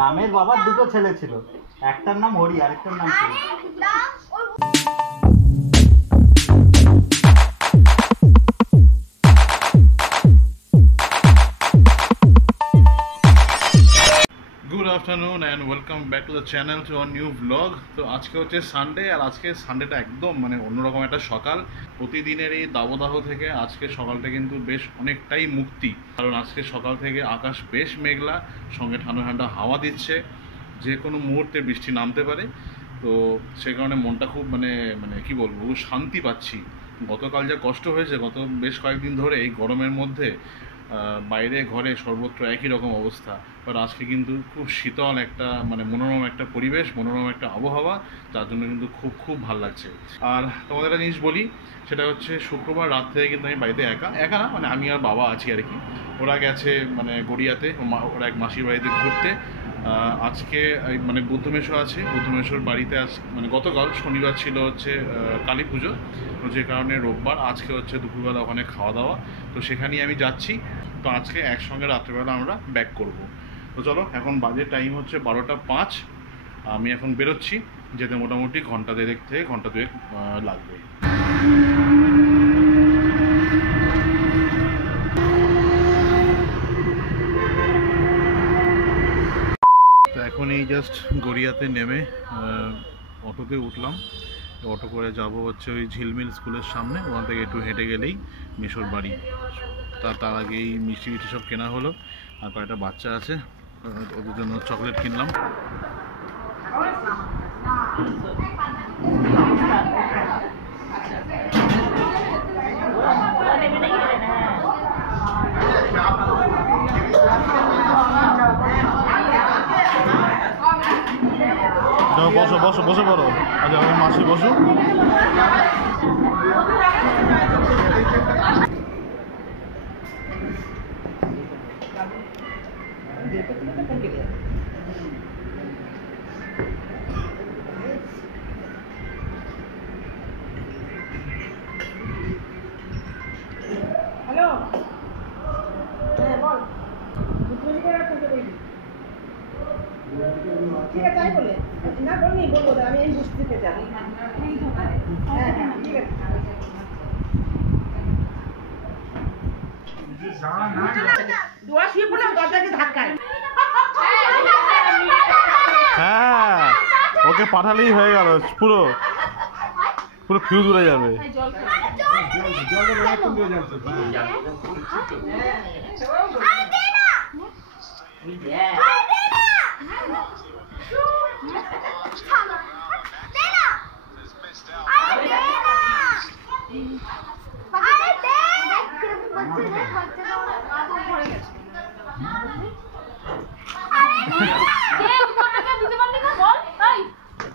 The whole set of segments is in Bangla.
রামের বাবার দুটো ছেলে ছিল, একটার নাম হরি আরেকটার নাম কি? Good afternoon and welcome back to the channel to our new blog. তো আজকে হচ্ছে সানডে, আর আজকে সানডেটা একদম অন্যরকম একটা সকাল। প্রতিদিনের এই দাবদাহ থেকে আজকে সকালটা কিন্তু বেশ অনেকটাই মুক্তি, কারণ আজকে সকাল থেকে আকাশ বেশ মেঘলা, সঙ্গে ঠান্ডা ঠান্ডা হাওয়া দিচ্ছে, যে কোনো মুহূর্তে বৃষ্টি নামতে পারে। তো সেই কারণে মনটা খুব কি বলবো, শান্তি পাচ্ছি। গতকাল যা কষ্ট হয়েছে গত বেশ কয়েকদিন ধরে এই গরমের মধ্যে, বাইরে ঘরে সর্বত্র একই রকম অবস্থা, বাট আজকে কিন্তু খুব শীতল একটা মনোরম একটা পরিবেশ, মনোরম একটা আবহাওয়া, যার জন্য কিন্তু খুব খুব ভালো লাগছে। আর তোমাদের একটা জিনিস বলি, সেটা হচ্ছে শুক্রবার রাত থেকে কিন্তু আমি বাড়িতে একা না, আমি আর বাবা আছি আর কি। ওরা গেছে গড়িয়াতে, ওরা এক মাসির বাড়িতে ঘুরতে। আজকে বুদ্ধমেশো আছে, বুদ্ধমেশোর বাড়িতে আজ গতকাল শনিবার ছিল হচ্ছে কালী পুজো, তো যে কারণে রোববার আজকে হচ্ছে দুপুরবেলা ওখানে খাওয়া দাওয়া, তো সেখানেই আমি যাচ্ছি। তো আজকে একসঙ্গে রাত্রেবেলা আমরা ব্যাক করব। তো চলো, এখন বাজে টাইম হচ্ছে 12:05। আমি এখন বেরোচ্ছি, যেতে মোটামুটি ঘন্টা দেড়েক থেকে ঘন্টা দুয়েক লাগবে। তো এখন এই জাস্ট গড়িয়াতে নেমে অটোতে উঠলাম। অটো করে যাব হচ্ছে ওই ঝিলমিল স্কুলের সামনে, ওখান থেকে একটু হেঁটে গেলেই মেশোর বাড়ি। তার আগে এই মিষ্টি মিষ্টি সব কেনা হলো, আর কয়েকটা বাচ্চা আছে, ওদের জন্য চকলেট কিনলাম। বসো বসো বসে পড়ো। আচ্ছা মাসি বসো। হ্যালো, হ্যাঁ বল। ঠিক আছে তাই বলে না, বলনি বলবো, আমি এই বুঝতে দিতে যাবো। হ্যাঁ হ্যাঁ ঠিক আছে। দোয়া শুয়ে পড়লাম, দরজাকে ধাক্কায়। হ্যাঁ, ওকে পাঠালেই হয়ে গেল, পুরো পুরো ফিউজ উড়ে যাবে।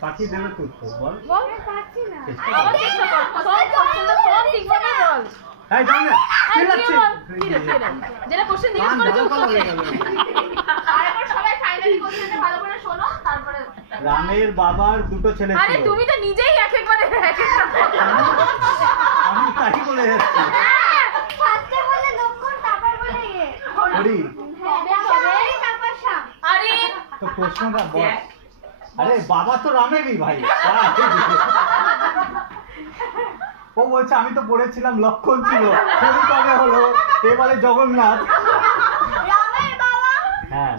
পাখি দেবে তো বল, পাচ্ছি না। যেটা কোশ্চেন জিজ্ঞেস করেছো সবাই ফাইনালি কোশ্চেনটা ভালো করে শোনো, তারপরে রামের বাবার দুটো ছেলে ছিল। আরে তুমি তো নিজেই এক একবারে আমি তাই বলে যাচ্ছি। ফার্স্টে বলে লক্ষণ, তারপর বলে হরি। হ্যাঁ, তারপর শাম। আরে তো প্রশ্নটা বল। আরে বাবা তো রামেরই ভাই। ও বলছে আমি তো পড়েছিলাম লক্ষণ ছিল, হরি কবে হলো, এবারে জগন্নাথ। রামের বাবা। হ্যাঁ,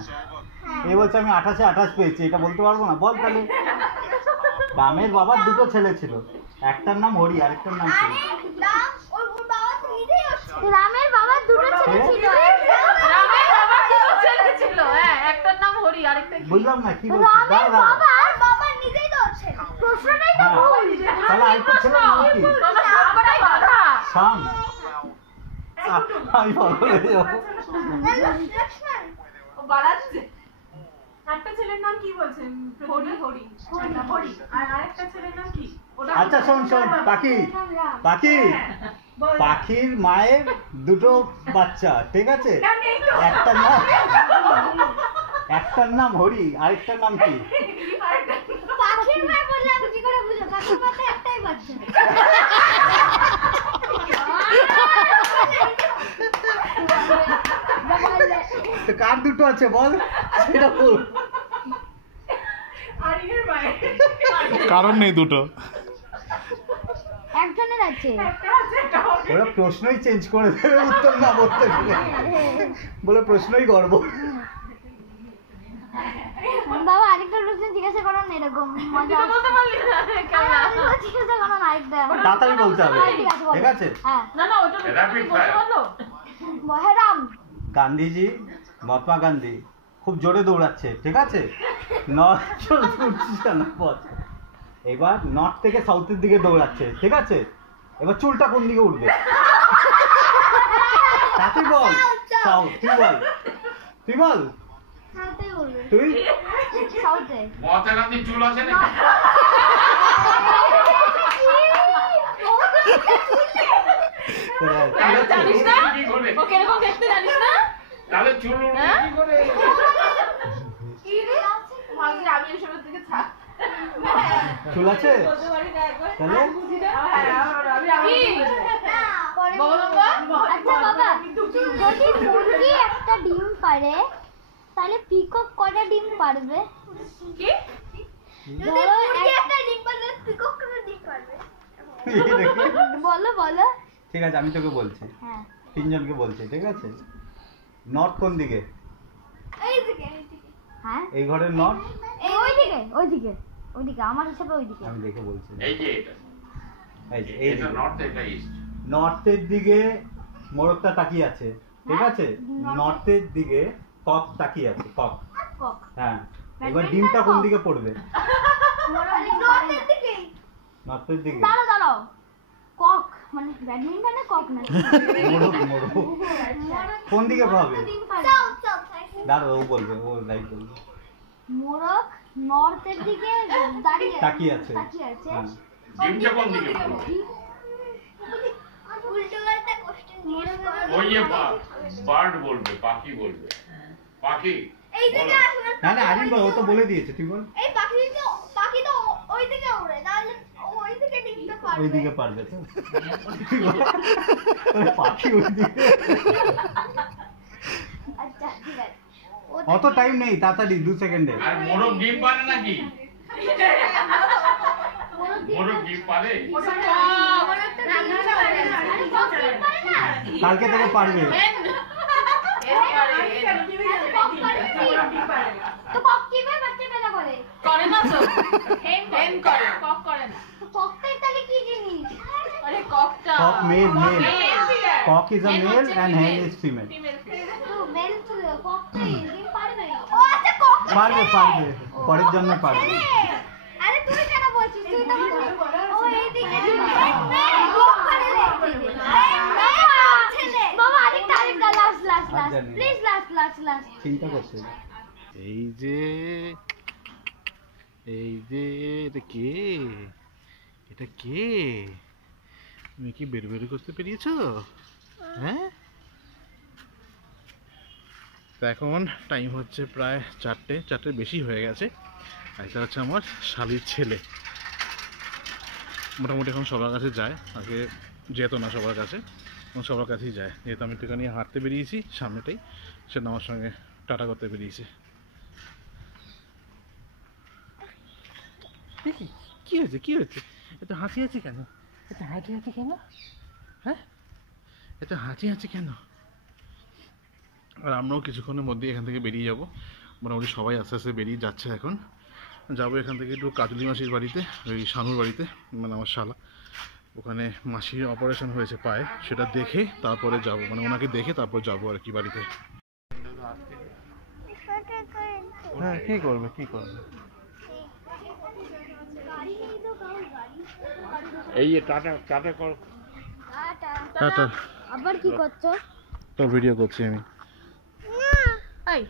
এ বলছে আমি 28 পেয়েছি, এটা বলতে পারবো না। বল তাহলে। রামের বাবার দুটো ছেলে ছিল, একটার নাম হরি আরেকটার নাম কি? রামের বাবার দুটো ছেলে ছিল। রামের বাবার দুটো ছেলে ছিল, হ্যাঁ, একটার নাম হরি আরেকটা কি? বুঝলাম না কি বলছিস। রামের বাবা নিজেই তো ছিল। প্রশ্নটাই তো ভুল। তাহলে আরেকটা ছেলে নাম কি? তোমরা সবকটাই গাধা। শাম। আমি বলে যাব। লক্ষ্মণ। ও বাড়াচ্ছে। একটা ছেলের নাম কি বলছেন? হরি হরি হরি। আর আরেকটা ছেলের নাম কি? আচ্ছা শোন পাখি, পাখি পাখির মায়ের দুটো বাচ্চা, ঠিক আছে? একটার নাম হরি আরেকটার নাম কি? পাখির মা বললে আমি কি করে বুঝবো? পাখির মা তো একটাই বাচ্চা। কার দুটো আছে বল, সেটা বল। ডার্লিংয়ের মায়ের কারণ নেই দুটো। একজনের আছে। একটা আছে একটা হবে। ওরা প্রশ্নই চেঞ্জ করে দেবে উত্তর না বলতে গেলে। বলে প্রশ্নই করবো। বাবা আরেকটা প্রশ্ন জিজ্ঞাসা করো না, এরকম মজা তুই তো বলতে পারলি না কেমন আরেকটা জিজ্ঞাসা করো না, আরেকটা। তাড়াতাড়ি বলতে হবে, হ্যাঁ, ঠিক আছে, বলো। ঠিক আছে? হ্যাঁ, না না ওটা Rapid বলতে fire. পারলো বহেরাম। গান্ধীজি, মহাত্মা গান্ধী খুব জোরে দৌড়াচ্ছে, ঠিক আছে? এবার নর্থ থেকে সাউথের দিকে দৌড়াচ্ছে, ঠিক আছে? এবার চুলটা কোন দিকে উঠবে? তুই বল। সাউথ, তুই বল, তুই বল। সাউথে বলবে। তুই সাউথে। মহাত্মা গান্ধীর চুল আছে নাকি? তাহলে জানিস চুল না? উঠবে কি করে? ও কিরকম দেখতে জানিস না? তাহলে চুল উঠবে হ্যাঁ? কি করে? কি রে? ভাবছি আমি এসবের দিকে থাক। চুল আছে? বলতে পারি না একবার। তাহলে কি? পরে বলো বলবো। বাবা। আচ্ছা বাবা, যদি মুরগি একটা ডিম পারে তাহলে পিকক কয়টা ডিম পারবে? কি? যদি মুরগি একটা ডিম পারলে পিকক কয়টা ডিম পারবে? বলো বলো। ঠিক আছে, আমি তোকে বলছি, হ্যাঁ, তিনজনকে বলছি, ঠিক আছে? নর্থ কোন দিকে? এইদিকে। হ্যাঁ, এই ঘরের নর্থ? ওইদিকে ওইদিকে ওইদিকে, আমার হিসাবে ওইদিকে। আমি দেখে বলছি। এই যে এটা, এই যে, এই এটা দিকে। নর্থ, এটা ইস্ট। নর্থের দিকে মোরগটা তাকিয়ে আছে, ঠিক হ্যাঁ? আছে? নর্থের দিকে কক তাকিয়ে আছে, কক। কক। হ্যাঁ, এবার ডিমটা কোন দিকে পড়বে? নর্থের দিকে। নর্থের দিকে। দাঁড়াও দাঁড়াও, কক মানে ব্যাডমিন্টনে কক না। মোরগ, মোরগ কোন দিকে পাবে? দাঁড়াও, ও বলবে, ও রাইট বলবে। মোরগ নর্থের দিকে দাঁড়িয়ে তাকিয়ে আছে। তাকিয়ে আছে। হ্যাঁ। ডিমটা কোন দিকে পড়বে? উল্টো পাল্টা কোশ্চেন জিজ্ঞেস করো। ওই যে বার্ড বলবে, পাখি বলবে। পাখি এই দিকে বলো। আসবে। না না, আরিন বল, ও তো বলে দিয়েছে, তুই বল। এই পাখি তো ওই দিকে ওড়ে, তাহলে ওই দিকে ডিমটা পারবে। ওই দিকে পারবে তো? তুই বল। আরে পাখি ওই দিকে। আচ্ছা ঠিক আছে। অত টাইম নেই, তাড়াতাড়ি 2 সেকেন্ডে। আর মোরগ ডিম পারে নাকি? মোরগ ডিম পারে? ওটা কক। আরে কক ডিম পারে না? কালকে থেকে পারবে। তো কক কিভাবে বাচ্চা পেদা করে? করে না তো হেন করে কক করে না তো ককটাই তাহলে কি জিনিস? আরে ককটা Cock male, male. Male. Cock is a Hen male হচ্ছে and female. hen is female. Female. তো মেল তো ককটাই ডিম পারবে। ও আচ্ছা কক। পারবে, পারবে, পরের জন্য পারবে। আরে তুই কেন বলছিস? তুই তো ও এইদিকে কক করে রে। বাবা আরেকটা লাস্ট আর জানি না। প্লিজ লাস্ট চিন্তা করছে। এই যে, এই যে, এটা কে? এটা কে? তুমি কি বের বের করতে পেরিয়েছো? হ্যাঁ, তো এখন টাইম হচ্ছে প্রায় 4টে বেশি হয়ে গেছে। আর এটা হচ্ছে আমার শালির ছেলে। মোটামুটি এখন সবার কাছে যায়, আগে যেত না সবার কাছে, এখন সবার কাছেই যায়। যেহেতু আমি একটুখানি হাঁটতে বেরিয়েছি সামনেটাই, সেটা আমার সঙ্গে টাটা করতে বেরিয়েছে। দেখি কি হয়েছে, কি হয়েছে? এত হাঁচি আছে কেন? এত হাঁচি আছে কেন? হ্যাঁ, এত হাঁচি আছে কেন? আর আমরাও কিছুক্ষণের মধ্যেই এখান থেকে বেরিয়ে যাব। মোটামুটি সবাই আস্তে আস্তে বেরিয়ে যাচ্ছে। এখন যাবো এখান থেকে একটু কাজলি মাসির বাড়িতে, ওই শানুর বাড়িতে, মানে আমার শালা। ওখানে মাসির অপারেশন হয়েছে পায়ে, সেটা দেখে তারপরে যাব, মানে ওনাকে দেখে তারপর যাবো আর কি বাড়িতে। হ্যাঁ, কী করবে, কী করবে? এই যে টাটা টাটা কর। টাটা। আবার কি করছো? তোর ভিডিও করছি আমি।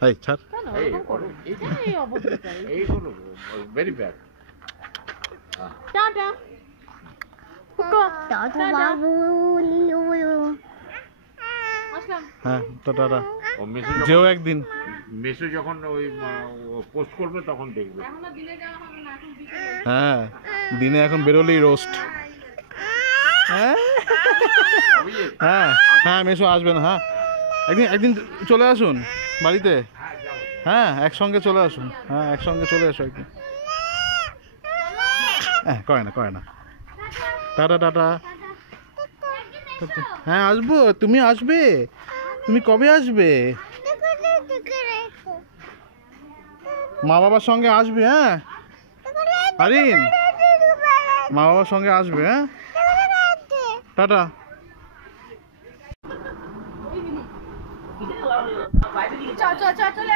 এই ছাড়। এই করো, এই অবস্থা, এই করো, ভেরি ব্যাড। টাটা টাটা বাবু। আসলাম হ্যাঁ, টাটা। ও মেসেজ যেও একদিন। মেসেজ যখন ওই পোস্ট করবে তখন দেখবে। এখন আর দিনে যাওয়া হবে না এখন বিকেলে হ্যাঁ, দিনে এখন বেরোলেই রোস্ট। হ্যাঁ হ্যাঁ হ্যাঁ, মেসো আসবেন। হ্যাঁ, একদিন চলে আসুন বাড়িতে। হ্যাঁ, একসঙ্গে চলে আসুন। হ্যাঁ, একসঙ্গে চলে আসো একদিন। করে না টাটা টাটা। হ্যাঁ আসবো, তুমি আসবে? তুমি কবে আসবে? মা বাবার সঙ্গে আসবে? হ্যাঁ আরিন, মা বাবার সঙ্গে আসবে। হ্যাঁ টাটা। চলে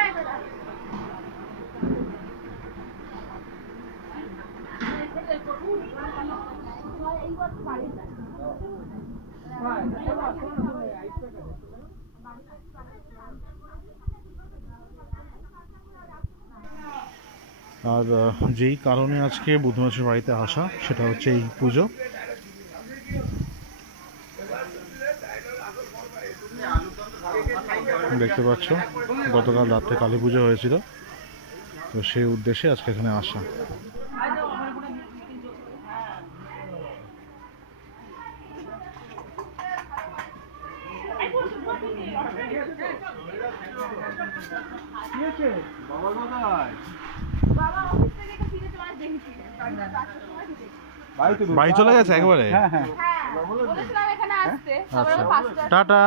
আর যেই কারণে আজকে বুদ্ধমাসের বাড়িতে আসা সেটা হচ্ছে এই পুজো। দেখতে পাচ্ছ গতকাল রাত্রে কালী পুজো হয়েছিল, তো সেই উদ্দেশ্যে আজকে এখানে আসা। বাড়ি চলে গেছে একবারে? হ্যাঁ হ্যাঁ বলেছিলাম এখানে আসতে, আচ্ছা সবাই ফার্স্ট টাটা।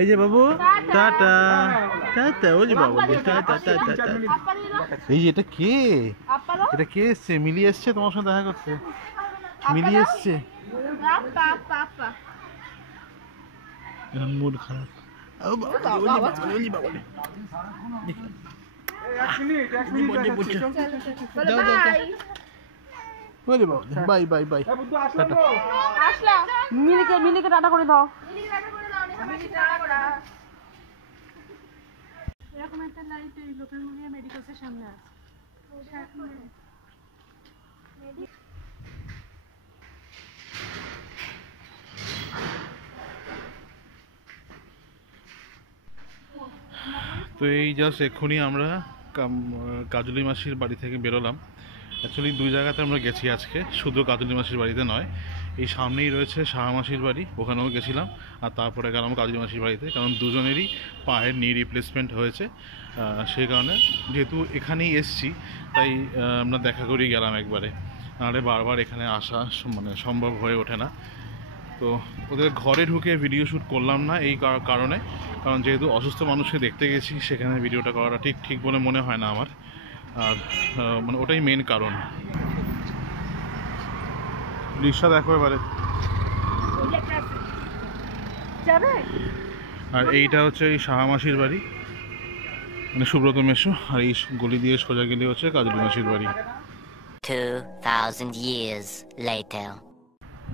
এই যে বাবু টাটা টাটা। ওই যে বাবু টাটা টাটা। এই যে এটা কে? এটা কে এসছে? মিলি এসছে তোমার সঙ্গে দেখা করতে? মিলি এসছে? এখন মুড খারাপ। Bye bye bye. মিলিকে টাটা করে দাও। এরকম একটা লাইট এই লোকাল মুনিয়া মেডিকেলসের সামনে আছে। তো এই জাস্ট এক্ষুনি আমরা কাজলি মাসির বাড়ি থেকে বেরোলাম। অ্যাকচুয়ালি দুই জায়গাতে আমরা গেছি আজকে, শুধু কাজলি মাসির বাড়িতে নয়। এই সামনেই রয়েছে শাহ মাসির বাড়ি, ওখানেও গেছিলাম। আর তারপরে গেলাম কাজলি মাসির বাড়িতে, কারণ দুজনেরই পায়ের নি রিপ্লেসমেন্ট হয়েছে। সেই কারণে যেহেতু এখানেই এসছি, তাই আমরা দেখা করেই গেলাম একবারে। নাহলে বারবার এখানে আসা মানে সম্ভব হয়ে ওঠে না। তো ওদের ঘরে ঢুকে ভিডিও শ্যুট করলাম না এই কারণে, কারণ যেহেতু অসুস্থ মানুষকে দেখতে গেছি, সেখানে ভিডিওটা করাটা ঠিক বলে মনে হয় না আমার। আর মানে ওটাই মেন কারণ। রিক্সা দেখো এবারে। আর এইটা হচ্ছে এই শাহমাসির বাড়ি, মানে সুব্রত মেশো। আর এই গলি দিয়ে সোজা গেলে হচ্ছে কাজলি মাসির বাড়ি। 2000 years later.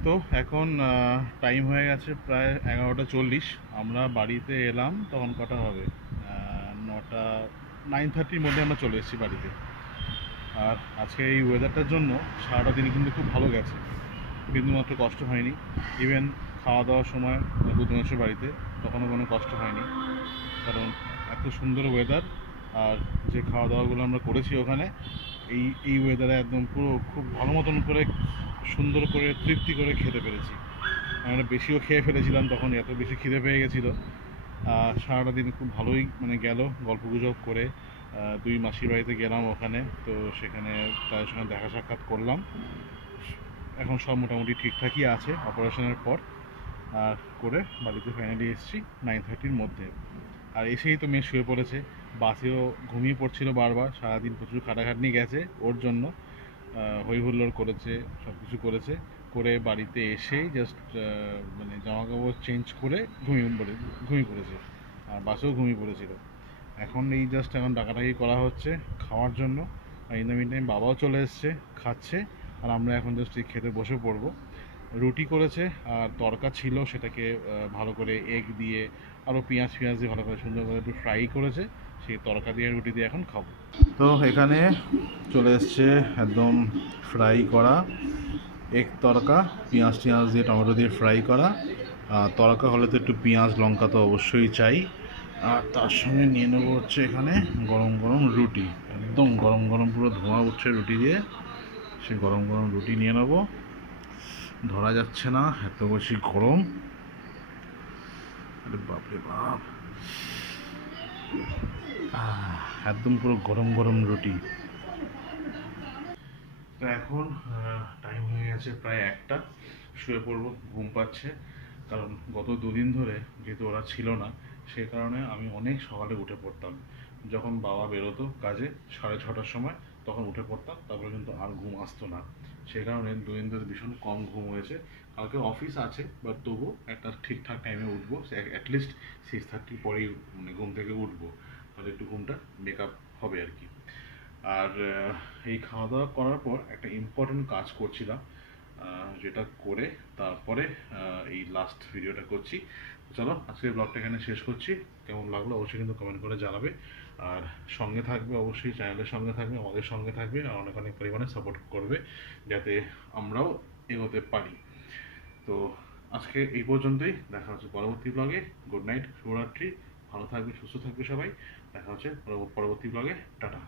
তো এখন টাইম হয়ে গেছে প্রায় 11:40। আমরা বাড়িতে এলাম তখন কটা হবে, 9:30-র মধ্যে আমরা চলে এসেছি বাড়িতে। আর আজকে এই ওয়েদারটার জন্য সারাটা দিন কিন্তু খুব ভালো গেছে, বিন্দুমাত্র কষ্ট হয়নি। ইভেন খাওয়া দাওয়ার সময় বুদ্ধমাসের বাড়িতে তখনও কোনো কষ্ট হয়নি, কারণ এত সুন্দর ওয়েদার। আর যে খাওয়া দাওয়াগুলো আমরা করেছি ওখানে এই ওয়েদারে একদম পুরো খুব ভালো মতন করে সুন্দর করে তৃপ্তি করে খেতে পেরেছি। আমরা বেশিও খেয়ে ফেলেছিলাম, তখন এত বেশি খিদে পেয়ে গেছিলো। সারাটা দিন খুব ভালোই মানে গেল, গল্পগুজব করে। দুই মাসির বাড়িতে গেলাম ওখানে, তো সেখানে তাদের সঙ্গে দেখা সাক্ষাৎ করলাম। এখন সব মোটামুটি ঠিকঠাকই আছে অপারেশনের পর। আর করে বাড়িতে ফাইনালি এসেছি 9:30-র মধ্যে। আর এসেই তো মেয়ে শুয়ে পড়েছে, বাসেও ঘুমিয়ে পড়ছিল বারবার। সারাদিন প্রচুর খাটাখাটনি গেছে ওর জন্য, হই হুল্লোড় করেছে, সব কিছু করেছে। করে বাড়িতে এসেই জাস্ট মানে জামা কাপড় চেঞ্জ করে ঘুমিয়ে পড়েছে। আর বাসেও ঘুমিয়ে পড়েছিল। এখন এই জাস্ট এখন ডাকাডাকি করা হচ্ছে খাওয়ার জন্য। আর ইন দ্য মিন টাইম বাবাও চলে এসছে, খাচ্ছে। আর আমরা এখন জাস্ট খেতে বসে পড়বো। রুটি করেছে আর তরকা ছিল, সেটাকে ভালো করে এগ দিয়ে আরও পেঁয়াজ দিয়ে ভালো করে সুন্দর করে একটু ফ্রাই করেছে। সেই তরকা দিয়ে রুটি দিয়ে এখন খাবো। তো এখানে চলে এসছে একদম ফ্রাই করা এগ তরকা, পেঁয়াজ দিয়ে টমেটো দিয়ে ফ্রাই করা। তরকা হলে তো একটু পেঁয়াজ লঙ্কা তো অবশ্যই চাই। আর তার সঙ্গে নিয়ে নেবো হচ্ছে এখানে গরম গরম রুটি, একদম গরম গরম পুরো ধোঁয়া উঠছে রুটি দিয়ে। সেই গরম গরম রুটি নিয়ে নেবো, ধরা যাচ্ছে না এত বেশি গরম। আরে বাপরে বাপ, একদম পুরো গরম গরম রুটি। তো এখন টাইম হয়ে গেছে প্রায় 1টা, শুয়ে পড়বো, ঘুম পাচ্ছে। কারণ গত 2 দিন ধরে যেহেতু ওরা ছিল না, সে কারণে আমি অনেক সকালে উঠে পড়তাম। যখন বাবা বেরোতো কাজে 6:30টার সময়, তখন উঠে পড়তাম, তারপরে কিন্তু আর ঘুম আসতো না। সেই কারণে 2 দিন ধরে ভীষণ কম ঘুম হয়েছে। কালকে অফিস আছে, বাট তবু একটা ঠিকঠাক টাইমে উঠবো, অ্যাটলিস্ট 6:30 পরেই মানে ঘুম থেকে উঠবো, তাহলে একটু ঘুমটা মেকআপ হবে আর কি। আর এই খাওয়া দাওয়া করার পর একটা ইম্পর্টেন্ট কাজ করছিলাম, যেটা করে তারপরে এই লাস্ট ভিডিওটা করছি। চলো আজকের ব্লগটা এখানে শেষ করছি। কেমন লাগলো অবশ্যই কিন্তু কমেন্ট করে জানাবে, আর সঙ্গে থাকবে, অবশ্যই চ্যানেলের সঙ্গে থাকবে, আমাদের সঙ্গে থাকবে, আর অনেক অনেক পরিমাণে সাপোর্ট করবে যাতে আমরাও এগোতে পারি। তো আজকে এই পর্যন্তই, দেখা হচ্ছে পরবর্তী ব্লগে। গুড নাইট, শুভরাত্রি, ভালো থাকবে, সুস্থ থাকবে সবাই। দেখা হচ্ছে পরবর্তী ব্লগে। টাটা।